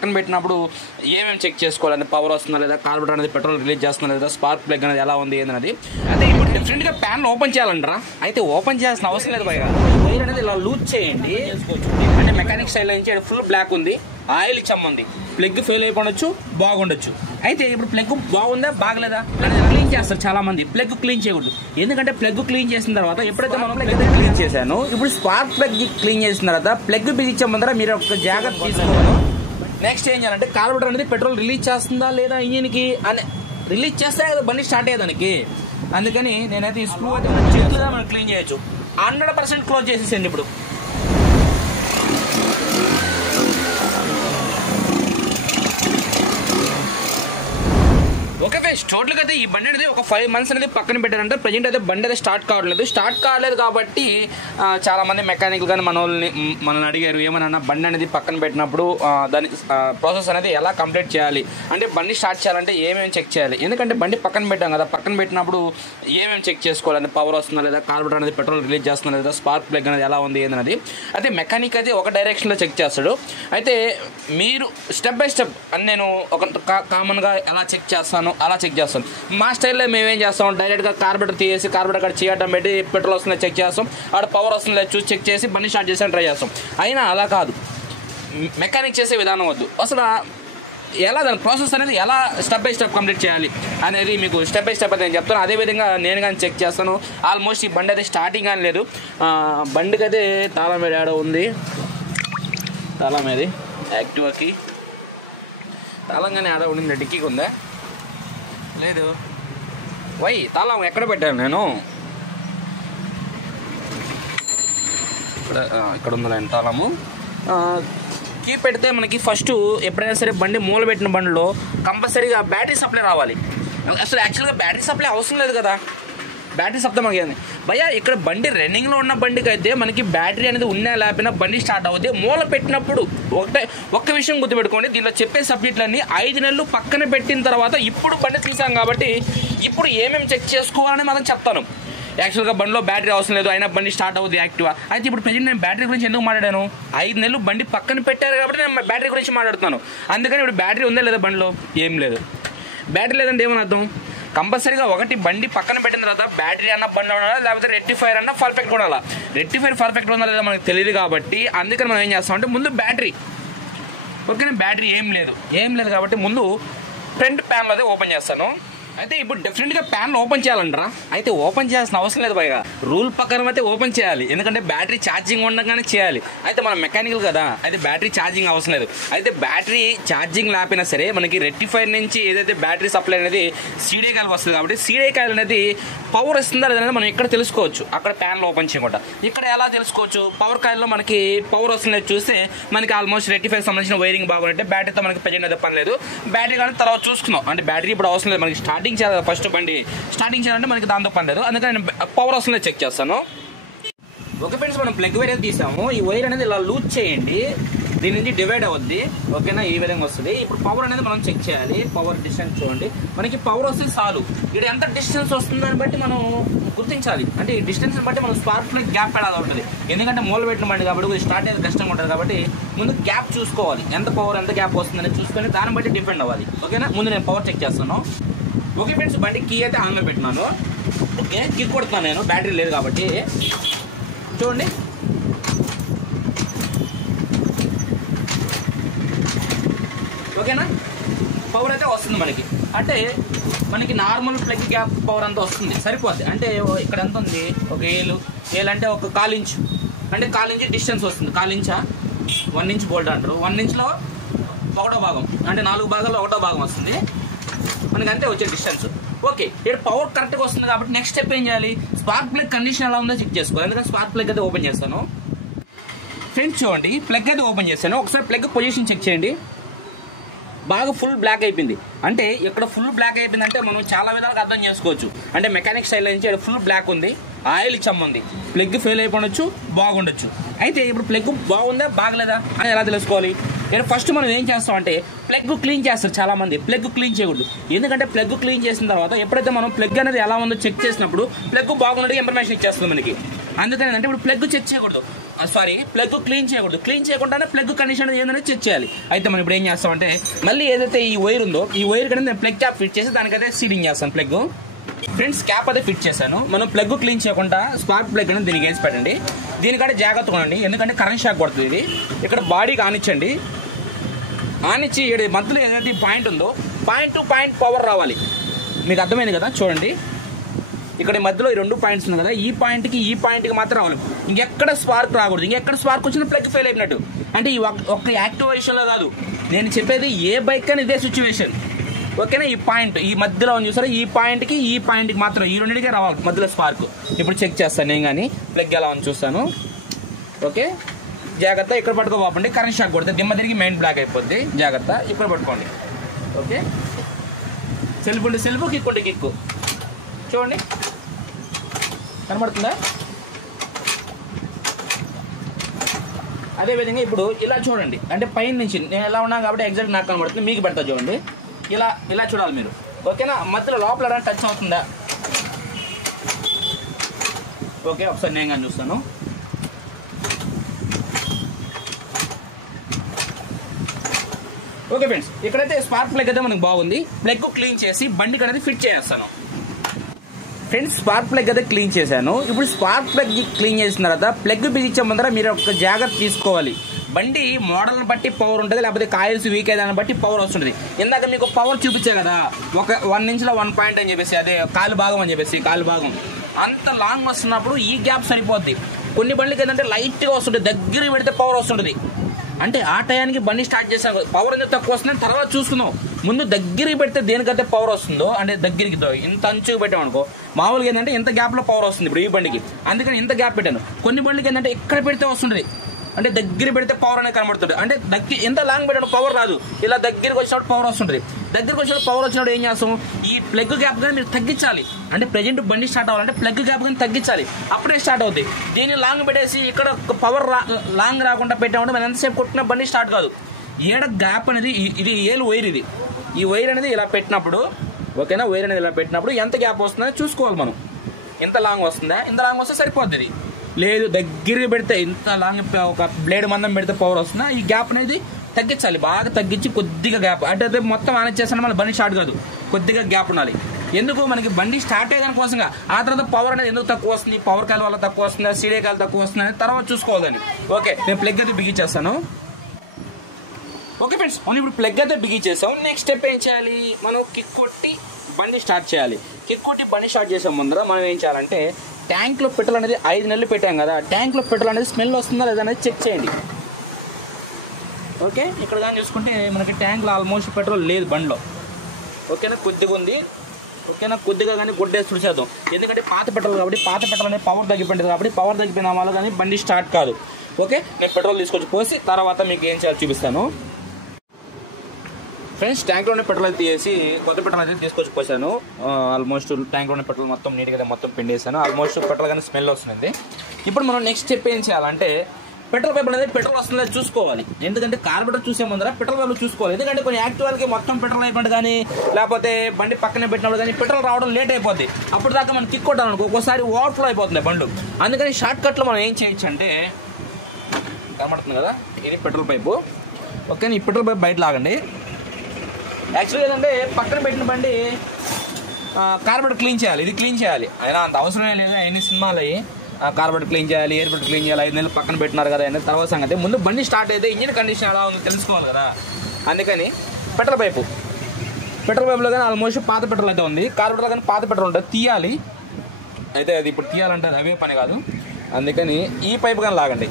పక్కన పెట్టినప్పుడు ఏమేమి చెక్ చేసుకోవాలని, పవర్ వస్తుందా లేదా, కార్బోరేటర్ అనేది పెట్రోల్ రిలీజ్ చేస్తుందా లేదా, స్పార్క్ ప్లగ్ అనేది ఎలా ఉంది అనేది. అయితే ఇప్పుడు డిఫరెంట్గా ప్యాన్ ఓపెన్ చేయాలంటారా? అయితే ఓపెన్ చేయాల్సిన అవసరం లేదు పైగా వైర్ అనేది ఇలా లూజ్ చేయండి. అంటే మెకానిక్ స్టైల్ నుంచి ఫుల్ బ్లాక్ ఉంది, ఆయిల్ ఇచ్చమ్మంది, ప్లగ్ ఫెయిల్ అయిపోవచ్చు, బాగుండొచ్చు. అయితే ఇప్పుడు ప్లగ్ బాగుందా బాగలేదా క్లీన్ చేస్తారు చాలా మంది. ప్లగ్ క్లీన్ చేయకూడదు, ఎందుకంటే ప్లగ్ క్లీన్ చేసిన తర్వాత ఎప్పుడైతే మనం ప్లగ్ క్లీన్ చేశాను, ఇప్పుడు స్పార్క్ ప్లగ్ క్లీన్ చేసిన తర్వాత ప్లగ్ బిగించే ముందర మీరు ఒక జాగ్రత్త తీసుకోవాలి. నెక్స్ట్ ఏం చేయాలంటే కార్బోరేటర్ అనేది పెట్రోల్ రిలీజ్ చేస్తుందా లేదా ఇంజిన్కి అని రిలీజ్ చేస్తే కదా బండి స్టార్ట్ అయ్యేదానికి. అందుకని నేనైతే ఈ స్క్రూ అయితే చేతులుగా మనం క్లీన్ చేయొచ్చు. 100% క్లోజ్ చేసేసండి. ఇప్పుడు ఓకే ఫ్రెండ్స్, టోటల్గా అయితే ఈ బండి అనేది ఒక 5 months అనేది పక్కన పెట్టారంటే ప్రజెంట్ అయితే బండి అయితే స్టార్ట్ కావట్లేదు కాబట్టి చాలా మంది మెకానికల్ కానీ మనల్ని అడిగారు ఏమన్నా బండి అనేది పక్కన పెట్టినప్పుడు దాని ప్రాసెస్ అనేది ఎలా కంప్లీట్ చేయాలి అంటే బండి స్టార్ట్ చేయాలంటే ఏమేమి చెక్ చేయాలి. ఎందుకంటే బండి పక్కన పెట్టాం కదా, పక్కన పెట్టినప్పుడు ఏమేమి చెక్ చేసుకోవాలంటే పవర్ వస్తుందా లేదా, కార్బోరేటర్ అనేది పెట్రోల్ రిలీజ్ చేస్తుందా లేదా, స్పార్క్ ప్లగ్ అనేది ఎలా ఉంది అనేది. అయితే మెకానిక్ అయితే ఒక డైరెక్షన్లో చెక్ చేస్తాడు. అయితే మీరు స్టెప్ బై స్టెప్ అని నేను ఒక కామన్గా ఎలా చెక్ చేస్తాను అలా చెక్ చేస్తాం. మా స్టైల్లో మేమేం చేస్తాం, డైరెక్ట్గా కార్బోరేటర్ తీసేసి కార్బోరేటర్ అక్కడ చేయటం పెట్టి పెట్రోల్ వస్తుందో చెక్ చేస్తాం, అక్కడ పవర్ వస్తుందో చూసి చెక్ చేసి బండి స్టార్ట్ చేసి ట్రై చేస్తాం. అయినా అలా కాదు, మెకానిక్ చేసే విధానం వద్దు. అసలు ఎలా దాని ప్రాసెస్ అనేది ఎలా స్టెప్ బై స్టెప్ కంప్లీట్ చేయాలి అనేది మీకు స్టెప్ బై స్టెప్ అయితే నేను చెప్తాను. అదేవిధంగా నేను కానీ చెక్ చేస్తాను. ఆల్మోస్ట్ ఈ బండి అయితే స్టార్టింగ్ కానీ లేదు. బండికి అయితే తాళం మీద ఆడ ఉంది, తాళం ఏది యాక్టివాకి తాళం కానీ ఆడ ఉండింది, డిక్కీకి ఉందా లేదు, తాళం ఎక్కడ పెట్టాను నేను, ఇక్కడ ఉందా తాళము. కీ పెడితే మనకి ఫస్ట్ ఎప్పుడైనా సరే బండి మూల పెట్టిన బండిలో కంపల్సరీగా బ్యాటరీ సప్లై రావాలి. అసలు యాక్చువల్గా బ్యాటరీ సప్లై అవసరం లేదు కదా, బ్యాటరీ సప్లై మనకి ఏంది భయ్యా. ఇక్కడ బండి రన్నింగ్లో ఉన్న బండికి అయితే మనకి బ్యాటరీ అనేది ఉన్నా లేకపోయినా బండి స్టార్ట్ అవుతుంది. మూల పెట్టినప్పుడు ఒక్క విషయం గుర్తుపెట్టుకోండి, దీనిలో చెప్పే సబ్జెక్టులన్నీ 5 నెలలు పక్కన పెట్టిన తర్వాత ఇప్పుడు బండి తీసాం కాబట్టి ఇప్పుడు ఏమేమి చెక్ చేసుకోవాలని మనం చెప్తాను. యాక్చువల్గా బండిలో బ్యాటరీ అవసరం లేదు, అయినా బండి స్టార్ట్ అవుతుంది యాక్టివా. అయితే ఇప్పుడు ప్రజెంట్ నేను బ్యాటరీ గురించి ఎందుకు మాట్లాడాను, 5 నెలలు బండి పక్కన పెట్టారు కాబట్టి నేను బ్యాటరీ గురించి మాట్లాడుతున్నాను. అందుకని ఇప్పుడు బ్యాటరీ ఉందా లేదా బండిలో, ఏం లేదు. బ్యాటరీ లేదంటే ఏమని అర్థం, కంపల్సరీగా ఒకటి బండి పక్కన పెట్టిన తర్వాత బ్యాటరీ అన్న బండి ఉండాలా, లేకపోతే రెక్టిఫైర్ అన్న పర్ఫెక్ట్ ఉండాలా. రెక్టిఫైర్ పర్ఫెక్ట్ ఉందా లేదా మనకు తెలియదు కాబట్టి అందుకని మనం ఏం చేస్తామంటే ముందు బ్యాటరీ, ఓకేనా, బ్యాటరీ ఏం లేదు కాబట్టి ముందు ఫ్రంట్ ప్యానల్ అది ఓపెన్ చేస్తాను. అయితే ఇప్పుడు డెఫినెట్గా ప్యాన్ ఓపెన్ చేయాలంటారా? అయితే ఓపెన్ చేయాల్సిన అవసరం లేదు పైగా, రూల్ ప్రకారం అయితే ఓపెన్ చేయాలి. ఎందుకంటే బ్యాటరీ ఛార్జింగ్ ఉండగానే చేయాలి. అయితే మనం మెకానికల్ కదా, అయితే బ్యాటరీ ఛార్జింగ్ అవసరం లేదు. అయితే బ్యాటరీ ఛార్జింగ్ లేకపోయినా సరే మనకి రెక్టిఫైర్ నుంచి ఏదైతే బ్యాటరీ సప్లై అనేది సీడీ కాయలు వస్తుంది కాబట్టి సీడీ కాయలు అనేది పవర్ ఇస్తుందా లేదనేది మనం ఇక్కడ తెలుసుకోవచ్చు. అక్కడ ప్యాన్లో ఓపెన్ చేయకుండా ఇక్కడ ఎలా తెలుసుకోవచ్చు, పవర్ కాయల్లో మనకి పవర్ వస్తుంది చూస్తే మనకి ఆల్మోస్ట్ రెక్టిఫైర్ సంబంధించిన వైరింగ్ బాగుంటే బ్యాటరీతో మనకి ప్రజెంట్ అయితే పని లేదు. బ్యాటరీ కానీ తర్వాత చూసుకుందాం, అంటే బ్యాటరీ ఇప్పుడు అవసరం లేదు, మనకి స్టార్టింగ్ చేయాలి. ఫస్ట్ బండి స్టార్టింగ్ చేయాలంటే మనకి దాంతో పని లేదు, అందుకని నేను పవర్ వస్తుందో చెక్ చేస్తాను. ఓకే ఫ్రెండ్స్, మనం ప్లగ్ వైర్ అయితే తీసాము. ఈ వైర్ అనేది ఇలా లూజ్ చేయండి, దీని నుంచి డివైడ్ అవుద్ది, ఓకేనా, ఈ విధంగా వస్తుంది. ఇప్పుడు పవర్ అనేది మనం చెక్ చేయాలి. పవర్ డిస్టెన్స్ చూడండి, మనకి పవర్ వస్తే చాలు. ఇక్కడ ఎంత డిస్టెన్స్ వస్తుందని బట్టి మనం గుర్తించాలి. అంటే ఈ డిస్టెన్స్ బట్టి మనం స్పార్క్ ప్లగ్ గ్యాప్ పెడాలి ఉంటుంది. ఎందుకంటే మూల పెట్టిన బండి కాబట్టి స్టార్ట్ అయితే కష్టంగా ఉంటుంది కాబట్టి ముందు గ్యాప్ చూసుకోవాలి, ఎంత పవర్ ఎంత గ్యాప్ వస్తుందని చూసుకొని దాన్ని బట్టి డిపెండ్ అవ్వాలి. ఓకేనా, ముందు నేను పవర్ చెక్ చేస్తాను. ఓకే ఫ్రెండ్స్, బండి కీ అయితే ఆన్లో పెట్టినాను. ఓకే, కిక్ కొడుతున్నాను నేను, బ్యాటరీ లేదు కాబట్టి. చూడండి, ఓకేనా, పవర్ అయితే వస్తుంది మనకి. అంటే మనకి నార్మల్ ప్లగ్ గ్యాప్ పవర్ అంతా వస్తుంది, సరిపోద్ది. అంటే ఇక్కడ ఎంత ఉంది, ఒక ఏలు అంటే ఒక 1/4 ఇంచ్, అంటే 1/4 ఇంచ్ డిస్టెన్స్ వస్తుంది. 1/4 ఇంచా 1 ఇంచ్ బోల్ట్ అంటారు. 1 ఇంచ్లో 1వ భాగం, అంటే 4 భాగాల్లో 1వ భాగం వస్తుంది మనకి, అంతే వచ్చే డిస్టెన్స్. ఓకే, ఇక్కడ పవర్ కరెక్ట్గా వస్తుంది కాబట్టి నెక్స్ట్ స్టెప్ ఏం చేయాలి, స్పార్క్ ప్లగ్ కండిషన్ ఎలా ఉందో చెక్ చేసుకోవాలి. ఎందుకంటే స్పార్క్ ప్లగ్ అయితే ఓపెన్ చేస్తాను. ఫ్రెండ్స్ చూడండి, ప్లగ్ అయితే ఓపెన్ చేస్తాను. ఒకసారి ప్లగ్ పొజిషన్ చెక్ చేయండి. బాగా ఫుల్ బ్లాక్ అయిపోయింది. అంటే ఇక్కడ ఫుల్ బ్లాక్ అయిపోయిందంటే మనం చాలా విధాలుగా అర్థం చేసుకోవచ్చు. అంటే మెకానిక్ స్టైల్ నుంచి ఫుల్ బ్లాక్ ఉంది, ఆయిల్ ఇచ్చమ్మంది, ప్లగ్ ఫెయిల్ అయిపోవచ్చు, బాగుండొచ్చు. అయితే ఇప్పుడు ప్లగ్ బాగుందా బాగలేదా అని ఎలా తెలుసుకోవాలి? ఫస్ట్ మనం ఏం చేస్తామంటే ప్లగ్ క్లీన్ చేస్తారు చాలా మంది. ప్లగ్ క్లీన్ చేయకూడదు, ఎందుకంటే ప్లగ్ క్లీన్ చేసిన తర్వాత ఎప్పుడైతే మనం ప్లగ్ అనేది ఎలా ఉందో చెక్ చేసినప్పుడు ప్లగ్ బాగున్నట్టు ఇన్ఫర్మేషన్ ఇచ్చేస్తుంది మనకి. అందుకని ఏంటంటే ఇప్పుడు ప్లగ్ చెక్ చేయకూడదు, సారీ ప్లగ్ క్లీన్ చేయకూడదు. క్లీన్ చేయకుండానే ప్లగ్ కండిషన్ ఏంటనేది చెక్ చేయాలి. అయితే మనం ఇప్పుడు ఏం చేస్తామంటే మళ్ళీ ఏదైతే ఈ వైర్ ఉందో ఈ వైర్ కన్నా నేను ప్లగ్ క్యాప్ ఫిట్ చేసి దానికైతే సీలింగ్ చేస్తాను ప్లగ్. ఫ్రెండ్స్ క్యాప్ అయితే ఫిట్ చేశాను. మనం ప్లగ్ క్లీన్ చేయకుండా స్పార్క్ ప్లగ్ అనేది దీనికి వేసి పెట్టండి. దీనికంటే జాగ్రత్తగా ఉండండి, ఎందుకంటే కరెంట్ షాక్ పడుతుంది. ఇది ఇక్కడ బాడీకి ఆనిచ్చండి. ఆనిచ్చి మధ్యలో ఏదైతే పాయింట్ ఉందో పాయింట్ టు పాయింట్ పవర్ రావాలి. మీకు అర్థమైంది కదా, చూడండి ఇక్కడ మధ్యలో ఈ 2 పాయింట్స్ ఉన్నాయి కదా, ఈ పాయింట్కి మాత్రం రావాలి. ఇంకెక్కడ స్పార్క్ రాకూడదు. ఇంకెక్కడ స్పార్క్ వచ్చిన ప్లగ్ ఫెయిల్ అయినట్టు. అంటే ఈ ఒక్క యాక్టివేషన్లో కాదు, నేను చెప్పేది ఏ బైక్ అని ఇదే సిచ్యువేషన్. ఓకేనా, ఈ పాయింట్ ఈ మధ్యలో ఉంది చూసారా, ఈ పాయింట్కి మాత్రం ఈ రెండింటికే రావాలి మధ్యలో స్పార్క్. ఇప్పుడు చెక్ చేస్తాను నేను కానీ ప్లగ్ ఎలా ఉంది చూస్తాను. ఓకే జాగ్రత్త, ఇక్కడ పట్టుకోపోండి, కరెంట్ షాక్ కొడితే దిమ్మ తిరిగి మెయిన్ బ్లాక్ అయిపోద్ది. జాగ్రత్త, ఇక్కడ పట్టుకోండి. ఓకే సెల్ఫ్ ఉంటే సెల్ఫ్, కిక్ ఉంటే కిక్. చూడండి కనబడుతుందా? అదేవిధంగా ఇప్పుడు ఇలా చూడండి, అంటే పైన నుంచి నేను ఎలా ఉన్నా కాబట్టి ఎగ్జాక్ట్ నాకు కనబడుతుంది, మీకు పెడతా చూడండి. ఇలా చూడాలి మీరు. ఓకేనా, మధ్యలో లోపల టచ్ అవుతుందా? ఓకే ఒకసారి నేను కానీ చూస్తాను. ఓకే ఫ్రెండ్స్, ఇక్కడైతే స్పార్క్ ప్లగ్ అయితే మనకు బాగుంది. ప్లగ్ క్లీన్ చేసి బండికి అనేది ఫిట్ చేస్తాను. ఫ్రెండ్స్ స్పార్క్ ప్లగ్ అయితే క్లీన్ చేశాను. ఇప్పుడు స్పార్క్ ప్లగ్ క్లీన్ చేసిన తర్వాత ప్లగ్ బిగించే ముందర మీరు ఒక జాగ్రత్త తీసుకోవాలి. బండి మోడల్ని బట్టి పవర్ ఉంటుంది, లేకపోతే కాయిల్స్ వీక్ అయ్యేదాన్ని బట్టి పవర్ వస్తుంది. ఇందాక మీకు పవర్ చూపించే కదా, ఒక 1 ఇంచ్లో 1 పాయింట్ అని చెప్పేసి, అదే కాలు భాగం అని చెప్పేసి, కాలు భాగం అంత లాంగ్ వస్తున్నప్పుడు ఈ గ్యాప్ సరిపోద్ది. కొన్ని బండ్లకి ఏంటంటే లైట్గా వస్తుంది, దగ్గర పెడితే పవర్ వస్తుంటుంది. అంటే ఆ టయానికి బండి స్టార్ట్ చేసాను, పవర్ అనేది తక్కువ వస్తుందని తర్వాత చూసుకుందాం. ముందు దగ్గరికి పెడితే దేనికైతే పవర్ వస్తుందో, అంటే దగ్గరికి ఇంత అంచుకు పెట్టామనుకో, మామూలుగా ఏంటంటే ఇంత గ్యాప్లో పవర్ వస్తుంది. ఇప్పుడు ఈ బండికి అందుకని ఇంత గ్యాప్ పెట్టాను. కొన్ని బండికి ఏంటంటే ఇక్కడ పెడితే వస్తుంది, అంటే దగ్గర పెడితే పవర్ అనేది కనబడుతుంది. అంటే ఎంత లాంగ్ పెట్టాడు పవర్ రాదు, ఇలా దగ్గరికి వచ్చినప్పుడు పవర్ వస్తుంటుంది. దగ్గరికి వచ్చినప్పుడు పవర్ వచ్చినప్పుడు ఏం చేస్తాం, ఈ ప్లగ్ గ్యాప్ కానీ మీరు తగ్గించాలి. అంటే ప్రెజెంట్ బండి స్టార్ట్ అవ్వాలంటే ప్లగ్ గ్యాప్ కానీ తగ్గించాలి, అప్పుడే స్టార్ట్ అవుతుంది. దీన్ని లాంగ్ పెట్టేసి ఇక్కడ పవర్ లాంగ్ రాకుండా పెట్టామంటే మనం ఎంతసేపు కొట్టినా బండి స్టార్ట్ కాదు. ఏడ గ్యాప్ అనేది ఇది ఏలు వైర్, ఇది ఈ వైర్ అనేది ఇలా పెట్టినప్పుడు, ఓకేనా, వైర్ అనేది ఇలా పెట్టినప్పుడు ఎంత గ్యాప్ వస్తుందో చూసుకోవాలి మనం. ఎంత లాంగ్ వస్తుందా, ఇంత లాంగ్ వస్తే సరిపోద్ది. లేదు దగ్గరికి పెడితే ఇంత లాంగ్ ఒక బ్లేడ్ మందం పెడితే పవర్ వస్తుందా, ఈ గ్యాప్ అనేది తగ్గించాలి. బాగా తగ్గించి కొద్దిగా గ్యాప్, అంటే అదే మొత్తం మేనేజ్ చేస్తాను మన బండి స్టార్ట్ కాదు, కొద్దిగా గ్యాప్ ఉండాలి. ఎందుకు మనకి బండి స్టార్ట్ అయ్యేదాని కోసంగా. ఆ తర్వాత పవర్ అనేది ఎందుకు తక్కువ వస్తుంది, పవర్ కాయల వల్ల తక్కువ వస్తుందా, సీడే కాయలు తక్కువ వస్తుందా అని తర్వాత చూసుకోవాలని. ఓకే నేను ప్లగ్ అయితే బిగించేస్తాను. ఓకే ఫ్రెండ్స్, మనం ఇప్పుడు ప్లగ్ అయితే బిగించేసాం. నెక్స్ట్ స్టెప్ ఏం చేయాలి, మనం కిక్ కొట్టి బండి స్టార్ట్ చేయాలి. కిక్ కొట్టి బండి స్టార్ట్ చేసే ముందర మనం ఏం చేయాలంటే, ట్యాంక్లో పెట్రోల్ అనేది 5 నెలలు పెట్టాం కదా, ట్యాంక్లో పెట్రోల్ అనేది స్మెల్ వస్తుందా లేదా అనేది చెక్ చేయండి. ఓకే ఇక్కడ కానీ చూసుకుంటే మనకి ట్యాంక్లో ఆల్మోస్ట్ పెట్రోల్ లేదు బండిలో. ఓకేనా, కొద్దిగా ఉంది. ఓకేనా, కొద్దిగా కానీ గుడ్డేసి చూసేద్దాం. ఎందుకంటే పాత పెట్రోల్ కాబట్టి, పాత పెట్రోల్ అనేది పవర్ తగ్గిపోయింది కాబట్టి, పవర్ తగ్గిపోయిన వాళ్ళు కానీ బండి స్టార్ట్ కాదు. ఓకే నేను పెట్రోల్ తీసుకొచ్చి పోసి తర్వాత మీకు ఏం చేయాలో చూపిస్తాను. ఫ్రెండ్స్ ట్యాంక్లోనే పెట్రోల్ అయితే తీసి కొత్త పెట్రోల్ అయితే తీసుకొచ్చి పోసాను. ఆల్మోస్ట్ ట్యాంక్లోనే పెట్రోల్ మొత్తం నీట్గా మొత్తం పిండేసాను. ఆల్మోస్ట్ పెట్రోల్ కానీ స్మెల్ వస్తుంది. ఇప్పుడు మనం నెక్స్ట్ స్టెప్ ఏం చేయాలంటే, పెట్రోల్ పైప్ అనేది పెట్రోల్ వస్తుందో చూసుకోవాలి. ఎందుకంటే కార్బోరేటర్ చూసే ముందర పెట్రోల్ పైపు చూసుకోవాలి. ఎందుకంటే కొన్ని యాక్టివాలకి మొత్తం పెట్రోల్ అయిపోయింది కానీ, లేకపోతే బండి పక్కనే పెట్టినప్పుడు కానీ పెట్రోల్ రావడం లేట్ అయిపోద్ది. అప్పుడు దాకా మనం కిక్ కొట్టాలనుకో ఒక్కోసారి ఓవర్ఫ్లో అయిపోతుంది బండ్లు. అందుకని షార్ట్ కట్లో మనం ఏం చేయొచ్చు అంటే, కనబడుతుంది కదా ఇది పెట్రోల్ పైపు. ఓకే ఈ పెట్రోల్ పైప్ బయట లాగండి. యాక్చువల్గా ఏంటంటే పక్కన పెట్టిన బండి కార్బోరేటర్ క్లీన్ చేయాలి, ఇది క్లీన్ చేయాలి. అయినా అంత అవసరమే లేదు, ఎన్ని సినిమాలు అయ్యి కార్బోరేటర్ క్లీన్ చేయాలి, ఎయిర్ ఫిల్టర్ క్లీన్ చేయాలి. 5 నెలలు పక్కన పెట్టినారు కదా అనేది తర్వాత సంగతి. ముందు బండి స్టార్ట్ అయితే ఇంజిన్ కండిషన్ ఎలా ఉందో తెలుసుకోవాలి కదా. అందుకని పెట్రోల్ పైపులో కానీ ఆల్మోస్ట్ పాత పెట్రోల్ అయితే ఉంది, కార్బోరేటర్ కానీ పాత పెట్రోల్ ఉంటుంది, తీయాలి. అయితే అది ఇప్పుడు తీయాలంటే అవే పని కాదు. అందుకని ఈ పైపు కానీ లాగండి.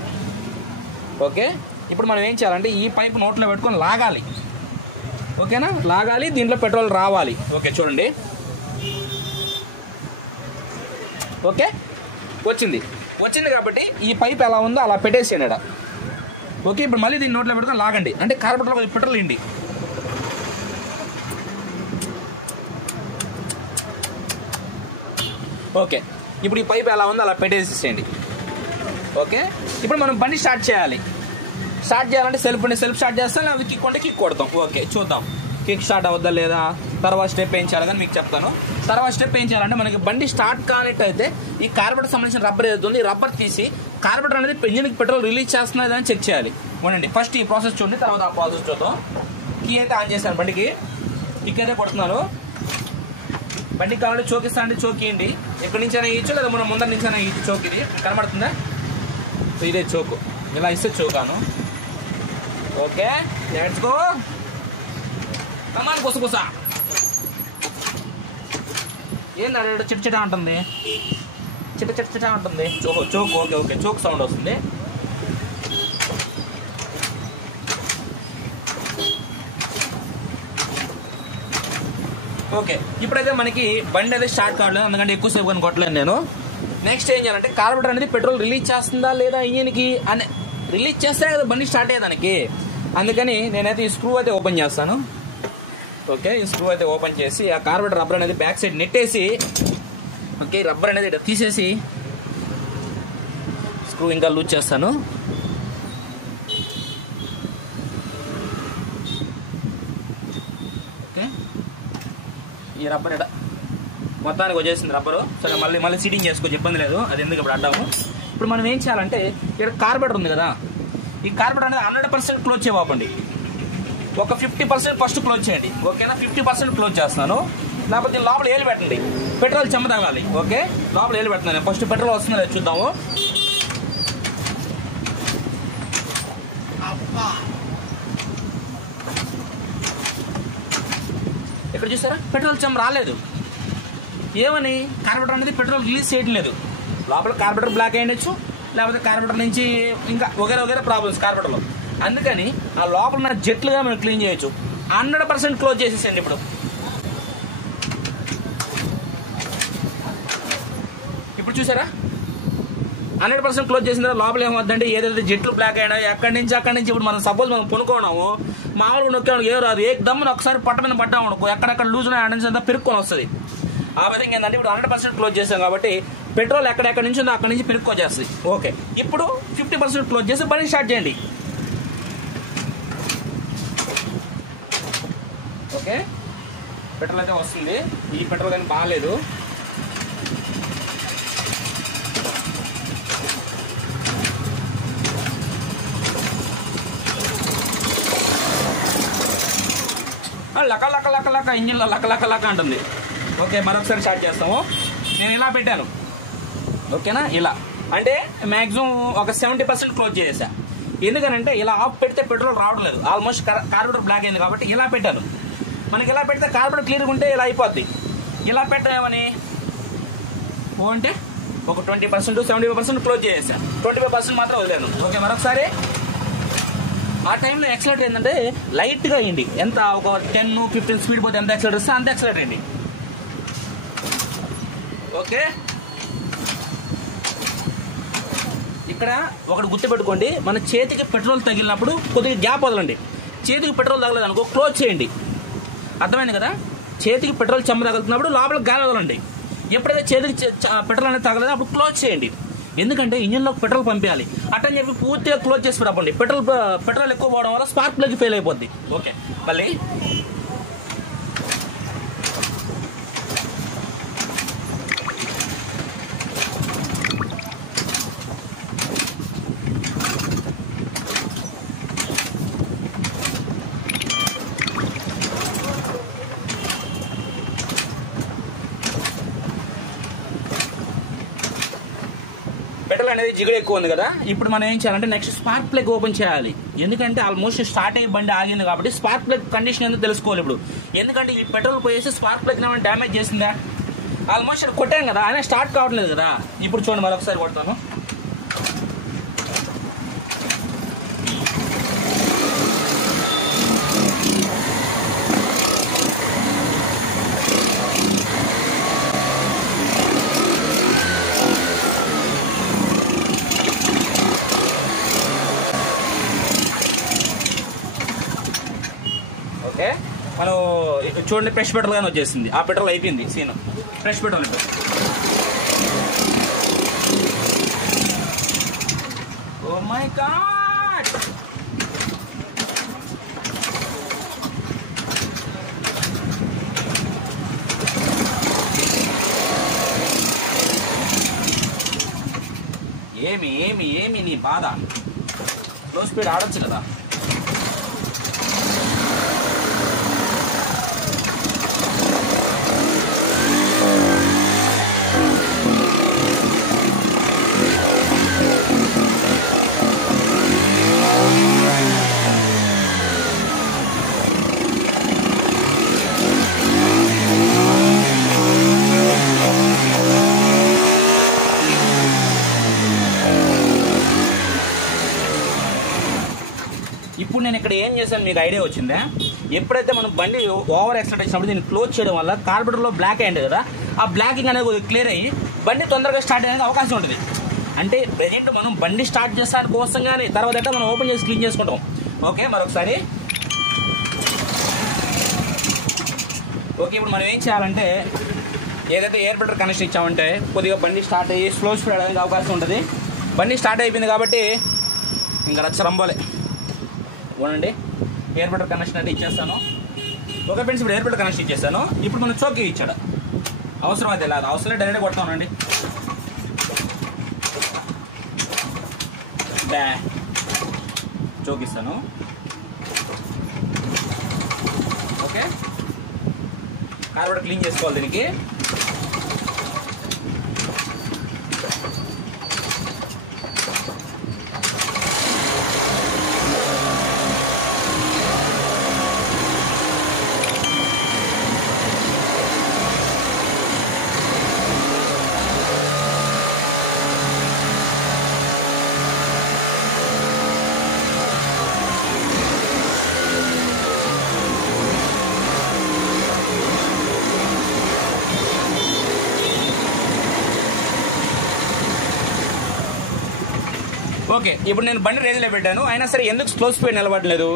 ఓకే ఇప్పుడు మనం ఏం చేయాలంటే ఈ పైపు నోట్లో పెట్టుకొని లాగాలి. ఓకేనా లాగాలి, దీంట్లో పెట్రోల్ రావాలి. ఓకే చూడండి, ఓకే వచ్చింది కాబట్టి ఈ పైప్ ఎలా ఉందో అలా పెట్టేసేయండి. ఓకే ఇప్పుడు మళ్ళీ దీన్ని నోట్లో పెట్టుకొని లాగండి, అంటే కార్బోరేటర్లో పెట్రోల్ ఇండి. ఓకే ఇప్పుడు ఈ పైప్ ఎలా ఉందో అలా పెట్టేసేయండి. ఓకే ఇప్పుడు మనం బండి స్టార్ట్ చేయాలంటే సెల్ఫ్ స్టార్ట్ చేస్తాం, లేకపోతే కిక్ కొంటే కిక్ కొడతాం. ఓకే చూద్దాం, కిక్ స్టార్ట్ అవుద్దా లేదా, తర్వాత స్టెప్ ఏం చేయాలి కానీ మీకు చెప్తాను. తర్వాత స్టెప్ ఏం చేయాలంటే మనకి బండి స్టార్ట్ కానట్టయితే ఈ కార్బొరేటర్ సంబంధించిన రబ్బర్ ఏదైతుంది, ఈ రబ్బర్ తీసి కార్బొరేటర్ అనేది ఇంజిన్కి పెట్రోల్ రిలీజ్ చేస్తున్నది అని చెక్ చేయాలి. ఉండండి, ఫస్ట్ ఈ ప్రాసెస్ చూడండి, తర్వాత ఆ ప్రాసెస్ చూద్దాం. కీ అయితే ఆన్ చేశాను, బండికి కిక్ అయితే కొడుతున్నాను. బండికి కావాలంటే చోకిస్తా అంటే చోకియండి, ఎక్కడి నుంచి అయినా ఇచ్చు లేదా మనం ముందర నుంచి అయినా ఇచ్చు. చోక్ ఇది కనబడుతుందా, ఇదే చోకు, ఇలా ఇస్తే చోకాను. Okay, let's go. కమాన్ గుసగుస. ఏంది అక్కడ చిట్చిట ఉంటుంది, చిట్ట ఉంటుంది. చోక్ ఓకే ఓకే, చోక్ సౌండ్ వస్తుంది. ఓకే, ఇప్పుడైతే మనకి బండి అయితే స్టార్ట్ కావట్లేదు, ఎందుకంటే ఎక్కువసేపు కానీ కొట్టలేను నేను. నెక్స్ట్ ఏం చేయాలంటే కార్బొరేటర్ అనేది పెట్రోల్ రిలీజ్ చేస్తుందా లేదా ఇంజిన్కి అని రిలీజ్ చేస్తే కదా బండి స్టార్ట్ అయ్యేదానికి. అందుకని నేనైతే ఈ స్క్రూ అయితే ఓపెన్ చేస్తాను. ఓకే, ఈ స్క్రూ అయితే ఓపెన్ చేసి ఆ కార్బొరేటర్ రబ్బర్ అనేది బ్యాక్ సైడ్ నెట్టేసి, ఓకే రబ్బర్ అనేది ఇట్లా తీసేసి స్క్రూ ఇంకా లూజ్ చేస్తాను. ఓకే, ఈ రబ్బర్ ఇట మొత్తానికి వచ్చేసింది రబ్బరు. సరే మళ్ళీ సీటింగ్ చేసుకోవచ్చు, ఇబ్బంది లేదు, అది ఎందుకు ఇప్పుడు అడ్డాము. ఇప్పుడు మనం ఏం చేయాలంటే ఇక్కడ కార్బొరేటర్ ఉంది కదా, ఈ కార్బొరేటర్ అనేది 100% క్లోజ్ చేయవండి. ఒక 50% ఫస్ట్ క్లోజ్ చేయండి. ఓకేనా, 50% క్లోజ్ చేస్తున్నాను. లేకపోతే లోపల ఏలు పెట్టండి, పెట్రోల్ చెమ్మ తాగాలి. ఓకే, లోపల ఏలు పెడుతున్నాను. ఫస్ట్ పెట్రోల్ వస్తుందో లేదు చూద్దాము. ఇక్కడ చూసారా, పెట్రోల్ చెమ్మ రాలేదు. ఏమని, కార్బొరేటర్ అనేది పెట్రోల్ రిలీజ్ చేయడం లేదు. లోపల కార్బొరేటర్ బ్లాక్ అయ్యొచ్చు, లేకపోతే కార్బొరేటర్ నుంచి ఇంకా వగేరే ప్రాబ్లమ్స్ కార్బొరేటర్లో. అందుకని ఆ లోపల ఉన్న జెట్లుగా మనం క్లీన్ చేయొచ్చు. 100% క్లోజ్ చేసేసండి. ఇప్పుడు చూసారా, 100% క్లోజ్ చేసిన తర్వాత లోపల ఏమవుతుందంటే ఏదైతే జెట్లు బ్లాక్ అయినా అక్కడి నుంచి ఇప్పుడు మనం సపోజ్ మనం కొనుక్కున్నాము, మామూలుగా నొక్కాము ఏ రాదు, ఏ దమ్మున ఒకసారి పట్ట మీద పడ్డాము అనుకో, ఎక్కడెక్కడ లూజ్ ఉన్నాయి అక్కడి నుంచి అంతా పెరుక్కొని వస్తుంది. ఆ విధంగా ఏంటంటే ఇప్పుడు 100% క్లోజ్ చేసాం కాబట్టి పెట్రోల్ ఎక్కడెక్కడి నుంచి ఉందో అక్కడి నుంచి పెరుక్కొచ్చేస్తుంది. ఓకే, ఇప్పుడు 50% క్లోజ్ చేసి బండి స్టార్ట్ చేయండి. ఓకే, పెట్రోల్ అయితే వస్తుంది. ఈ పెట్రోల్ కానీ బాగాలేదు. లక్క లక్క లక్క లక్క ఇంజిన్లో లక్క లక్క లక్క అంటుంది. ఓకే, మరొకసారి స్టార్ట్ చేస్తాము. నేను ఇలా పెట్టాను. ఓకేనా, ఇలా అంటే మ్యాక్సిమం ఒక 70% క్లోజ్ చేసా. ఎందుకనంటే ఇలా ఆఫ్ పెడితే పెట్రోల్ రావట్లేదు, ఆల్మోస్ట్ కార్బొరేటర్ బ్లాక్ అయింది కాబట్టి ఇలా పెట్టాను. మనకి ఇలా పెడితే కార్బొరేటర్ క్లియర్గా ఉంటే ఇలా అయిపోద్ది. ఇలా పెట్టామని అంటే ఒక 20% 75% క్లోజ్ చేసా, 25% మాత్రం వదిలేను. ఓకే, మరొకసారి ఆ టైంలో యాక్సిలేటర్ ఏంటంటే లైట్గా అయ్యింది. ఎంత ఒక 10-15 స్పీడ్ పోతే ఎంత యాక్సిలేటర్ వస్తే అంత యాక్సిలేటర్ అయ్యింది. ఓకే, ఇక్కడ ఒకటి గుర్తుపెట్టుకోండి, మన చేతికి పెట్రోల్ తగిలినప్పుడు కొద్దిగా గ్యాప్ వదలండి. చేతికి పెట్రోల్ తగలేదు అనుకో క్లోజ్ చేయండి. అర్థమైంది కదా, చేతికి పెట్రోల్ చెమ్మ తగులుతున్నప్పుడు లోపల గాలి వదలండి. ఎప్పుడైతే చేతికి పెట్రోల్ అనేది తగలేదో అప్పుడు క్లోజ్ చేయండి. ఎందుకంటే ఇంజిన్లోకి పెట్రోల్ పంపించాలి. అట్టని చెప్పి పూర్తిగా క్లోజ్ చేసి పెట్టండి. పెట్రోల్ ఎక్కువ పోవడం వల్ల స్పార్క్ ప్లగ్ ఫెయిల్ అయిపోద్ది. ఓకే, మళ్ళీ పెట్రోల్ అనేది జిగుడు ఎక్కువ ఉంది కదా. ఇప్పుడు మనం ఏం చేయాలంటే నెక్స్ట్ స్పార్క్ ప్లగ్ ఓపెన్ చేయాలి. ఎందుకంటే ఆల్మోస్ట్ స్టార్ట్ అయ్యి బండి ఆగింది కాబట్టి స్పార్క్ ప్లగ్ కండిషన్ ఎందుకు తెలుసుకోవాలి ఇప్పుడు. ఎందుకంటే ఈ పెట్రోల్ పోయేసి స్పార్క్ ప్లగ్ ఏమైనా డ్యామేజ్ చేసిందా, ఆల్మోస్ట్ కొట్టాం కదా, అయినా స్టార్ట్ కావట్లేదు కదా. ఇప్పుడు చూడండి, మరొకసారి కొడతాను. ఓకే, మనం చూడండి ఫ్రెష్ పెట్రోల్ గానే వచ్చేసింది. ఆ పెట్రోల్ అయిపోయింది scene, fresh petrol. Oh my God, ఏమి ఏమి ఏమి నీ బాధ? లో స్పీడ్ ఆడొచ్చు కదా. ఇప్పుడు నేను ఇక్కడ ఏం చేశాను మీకు ఐడియా వచ్చిందా? ఎప్పుడైతే మనం బండి ఓవర్ యాక్సిడెంట్ వచ్చినప్పుడు దీన్ని క్లోజ్ చేయడం వల్ల కార్బొరేటర్లో బ్లాక్ అయ్యింది కదా, ఆ బ్లాకింగ్ అనేది కొద్దిగా క్లియర్ అయ్యి బండి తొందరగా స్టార్ట్ అయ్యే అవకాశం ఉంటుంది. అంటే ప్రెజెంట్ మనం బండి స్టార్ట్ చేస్తానికి కోసంగానే తర్వాత అయితే మనం ఓపెన్ చేసి క్లీన్ చేసుకుంటాం. ఓకే, మరొకసారి ఓకే. ఇప్పుడు మనం ఏం చేయాలంటే ఏదైతే ఎయిర్ ఫిల్టర్ కనెక్షన్ ఇచ్చామంటే కొద్దిగా బండి స్టార్ట్ అయ్యి స్లో స్పీడ్ అయ్యడానికి అవకాశం ఉంటుంది. బండి స్టార్ట్ అయిపోయింది కాబట్టి ఇంకా రచ్చరంబోలే చూడండి. ఎయిర్ ఫిల్టర్ కనెక్షన్ అంటే ఇచ్చేస్తాను. ఓకే ఫ్రెండ్స్, ఇప్పుడు ఎయిర్ ఫిల్టర్ కనెక్షన్ ఇచ్చేస్తాను. ఇప్పుడు మనం చోకీ ఇచ్చాడు, అవసరం అయితే లేదు, అవసరం డైరెక్ట్ కొడతానండి. బ్యా చోకిస్తాను. ఓకే, కార్బొరేటర్ క్లీన్ చేసుకోవాలి దీనికి. ఓకే, ఇప్పుడు నేను బండి రేంజ్లో పెట్టాను, అయినా సరే ఎందుకు స్లో స్పీడ్ నిలబడలేదు?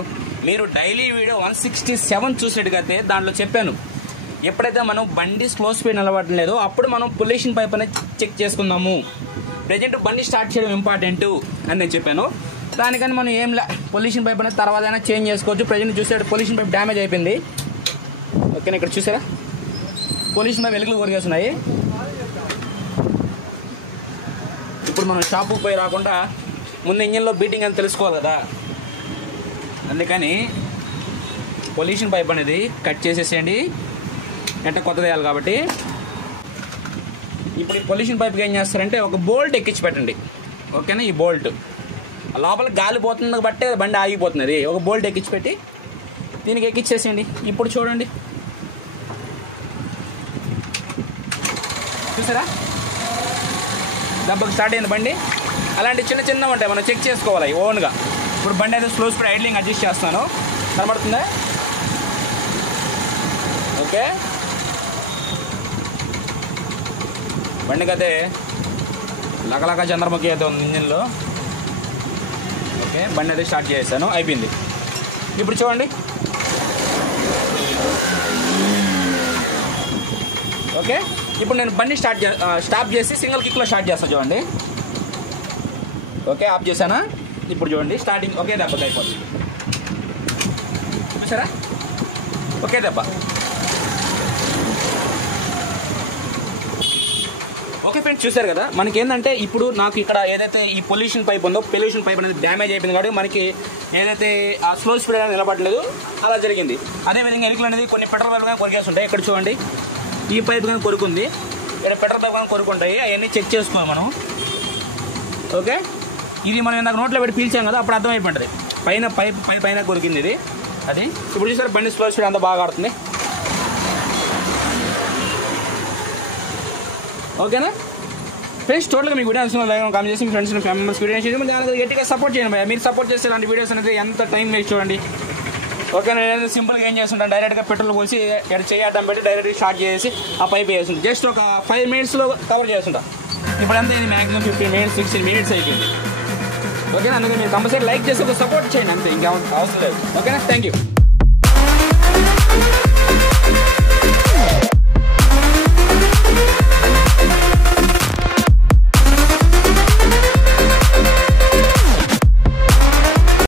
మీరు డైలీ వీడియో 167 చూసేట్టుగైతే దాంట్లో చెప్పాను, ఎప్పుడైతే మనం బండి స్లో స్పీడ్ నిలబడలేదో అప్పుడు మనం పొల్యూషన్ పైప్ అనేది చెక్ చేసుకుందాము. ప్రజెంట్ బండి స్టార్ట్ చేయడం ఇంపార్టెంట్ అని నేను చెప్పాను. దానికని మనం ఏం పొల్యూషన్ పైప్ అనేది తర్వాత అయినా చేంజ్ చేసుకోవచ్చు. ప్రజెంట్ చూసే పొల్యూషన్ పైప్ డ్యామేజ్ అయిపోయింది. ఓకేనా, ఇక్కడ చూసారా పొల్యూషన్ పైప్ వెలుగులు కొరికేస్తున్నాయి. ఇప్పుడు మనం షాపుకి పోయి రాకుండా ముందు ఇంజిన్లో బీటింగ్ అని తెలుసుకోవాలి కదా, అందుకని పొల్యూషన్ పైప్ అనేది కట్ చేసేసేయండి. అంటే కొత్తది వేయాలి కాబట్టి. ఇప్పుడు ఈ పొల్యూషన్ పైప్కి ఏం చేస్తారంటే ఒక బోల్ట్ ఎక్కించి పెట్టండి. ఓకేనా, ఈ బోల్ట్ లోపల గాలి పోతుంది బట్టే బండి ఆగిపోతున్నది. ఒక బోల్ట్ ఎక్కించి పెట్టి దీనికి ఎక్కించేసేయండి. ఇప్పుడు చూడండి, చూసారా దెబ్బకి స్టార్ట్ అయింది బండి. అలాంటి చిన్న చిన్న ఉంటాయి, మనం చెక్ చేసుకోవాలి ఓన్గా. ఇప్పుడు బండి అయితే స్లో స్పీడ్ ఐడ్లింగ్ అడ్జస్ట్ చేస్తాను, కనబడుతుందా? ఓకే, బండికి అయితే లకలక చంద్రముఖి అయితే ఉంది ఇంజిన్లో. ఓకే, బండి అయితే స్టార్ట్ చేశాను, అయిపోయింది. ఇప్పుడు చూడండి, ఓకే. ఇప్పుడు నేను బండి స్టాప్ చేసి సింగిల్ కిక్లో స్టార్ట్ చేస్తాను చూడండి. ఓకే, ఆఫ్ చేశానా? ఇప్పుడు చూడండి స్టార్టింగ్ ఒకే దెబ్బకి అయిపోతుంది, చూసారా? ఒకే దెబ్బ. ఓకే ఫ్రెండ్స్, చూసారు కదా. మనకి ఏంటంటే ఇప్పుడు నాకు ఇక్కడ ఏదైతే ఈ పొల్యూషన్ పైప్ ఉందో, పొల్యూషన్ పైప్ అనేది డ్యామేజ్ అయిపోయింది కాబట్టి మనకి ఏదైతే ఆ స్లో స్పీడ్ అనేది నిలబడలేదు, అలా జరిగింది. అదేవిధంగా ఎలుకలు అనేది కొన్ని పెట్రోల్ పైప్ కానీ కొరికేసి ఉంటాయి. ఇక్కడ చూడండి, ఈ పైప్ కానీ కొరుకుంది, ఇక్కడ పెట్రోల్ పైప్ కానీ కొరుకుంటాయి. అవన్నీ చెక్ చేసుకోవాలి మనం. ఓకే, ఇది మనం ఇందాక నోట్లో పెట్టి పీల్చాం కదా, అప్పుడు అర్థమైపోయింది పైన పైన కొరికింది ఇది. అది ఇప్పుడు చూసారు బండి స్లో స్పీడ్ అంతా బాగా ఆడుతుంది. ఓకేనా ఫ్రెండ్స్, టోటల్గా మీకు వీడియో కామెంట్ చేసి మీ ఫ్రెండ్స్ ఫ్యామిలీ మెంబర్స్ వీడియో చేసి దానికి గట్టిగా సపోర్ట్ చేయండి. మీరు సపోర్ట్ చేస్తే ఇలాంటి వీడియోస్ అనేది ఎంత టైం వేస్ట్ చూడండి. ఓకే, నేను సింపుల్గా ఏం చేస్తుంటాను, డైరెక్ట్గా పెట్రోల్ పోసి ఇక్కడ చేయడం పెట్టి డైరెక్ట్గా స్టార్ట్ చేసి ఆ పైప్ వేస్తుంటాను. జస్ట్ ఒక 5 minutesలో కవర్ చేస్తుంటాను. ఇప్పుడు అంతా ఇది మ్యాక్సిమం 15 minutes 16 minutes అయిపోయింది. ఓకేనా, అందుకని మీరు కంపల్సరీ లైక్ చేసి ఒక సపోర్ట్ చేయండి, అంతే, ఇంకా అవసరం లేదు. ఓకేనా, థ్యాంక్ యూ.